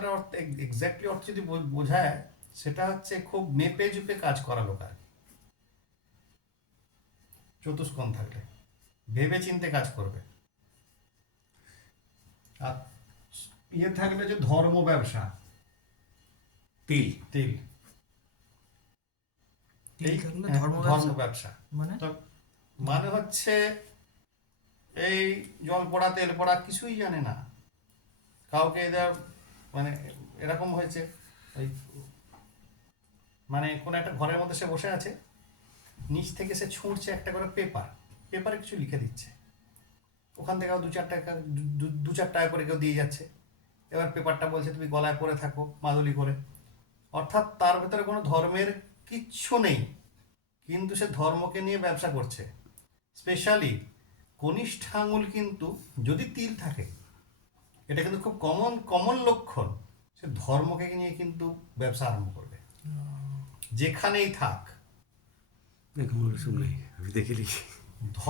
কথাটা অর্থ এক্স্যাক্টলি অর্থ যদি বোঝায়, সেটা হচ্ছে খুব মেপে জুপে কাজ করা লোক আর কি। চতুষ্কোণ থাকলে ভেবে চিন্তে কাজ করবে। আর ইয়ে থাকলে যে ধর্ম ব্যবসা, তিল। তিল, তিল এই থাকলে ধর্ম ব্যবসা মানে তো মানে হচ্ছে এই জল পড়া তেল পড়া কিছুই জানে না, কাউকে এদের মানে এরকম হয়েছে, ওই মানে কোনো একটা ঘরের মধ্যে সে বসে আছে, নিচ থেকে সে ছুঁড়ছে একটা করে পেপারে কিছু লিখে দিচ্ছে, ওখান থেকেও 2-4 টাকা 2-4 টাকা করে কেউ দিয়ে যাচ্ছে। এবার পেপারটা বলছে তুমি গলায় পরে থাকো মাদুলি করে। অর্থাৎ তার ভেতরে কোনো ধর্মের কিচ্ছু নেই, কিন্তু সে ধর্মকে নিয়ে ব্যবসা করছে। স্পেশালি কনিষ্ঠ আঙুল কিন্তু যদি তিল থাকে, এটা কিন্তু খুব কমন লক্ষণ, সে ধর্মকে নিয়ে কিন্তু ব্যবসা আরম্ভ করবে যেখানেই থাক। দেখুন ওরসব নেই, আমি দেখে লিখি। ধর্ম